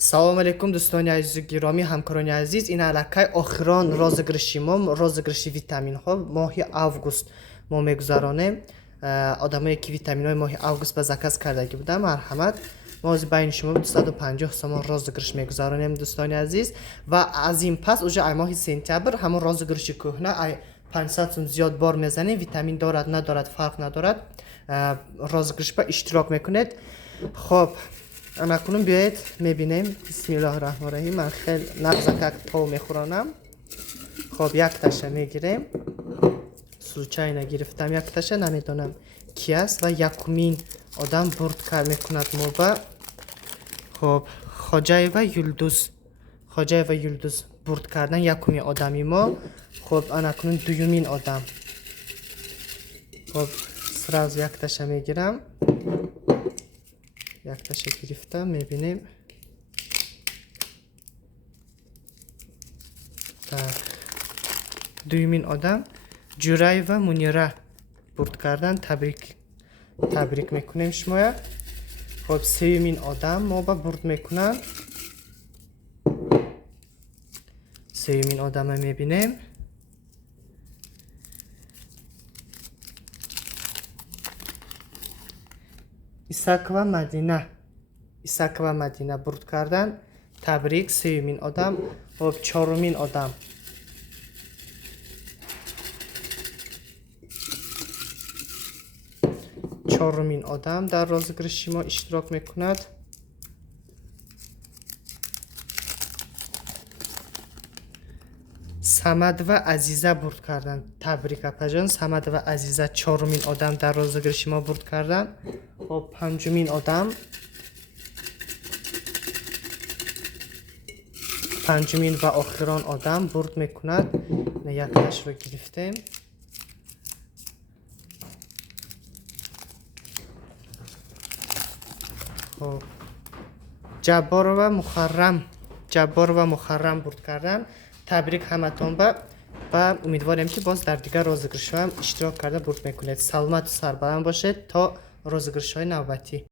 салому алейкум дӯстони азизу гиромӣ, ҳамкорони азиз. Ин аллакай охирон розыгриши мо, розыгриши витаминҳо моҳи август мо мегузаронем. Одамое ки витаминҳои моҳи август ба заказ кардаги буданд, марҳамат, мо ҳозир байни шумо 250 сомон розыгриш мегузаронем дӯстони азиз. Ва аз ин пас уже ай моҳи сентябр ҳамон розыгриши кӯҳна ай 500 сум зиёд бор мезанем. Витамин дорад надорад фарқ надорад, розыгришба иштирок мекунед. Хоб анакунун биёед мебинем. Бисмиллаҳир-раҳмонир-раҳим. Ман хел нағзакак тов мехӯронам. Хоб якташа мегирем. Случайно гирифтам якташа, намедонам ки аст. Ва якумин одам бурд мекунад моба. Хоб Хоҷаева Юлдуз бурд кардан якумин одами мо. Хоб анакунун дуюмин одам. Хоб сразу якташа мегирам. Якташа гирифтам, мебинем. Так. Дуюмин одам Ҷураева Мунира бурд кардан. Табрик мекунем шумоя. Хоб сеюмин одам моба бурд мекунанд. Сеюмин одама мебинем. Исакова Мадина бурд кардан. Табрик сеюмин одам. Хоб чорумин одам дар розыгриши мо иштирок мекунад. Самадова Азиза бурд кардан. Табрик апаҷон. Самадова Азиза чорумин одам дар розыгриши мо бурд кардан. Хоб панҷумин ва охирон одам бурд мекунад. Якташро гирифтем. хоб Ҷабборова Мухаррам бурд кардан. Табрик ҳаматон ба умедворем ки боз дар дигар розыгришҳоям иштирок карда бурд мекунед. Саломату сарбаланд бошед то розыгришҳои навбатӣ.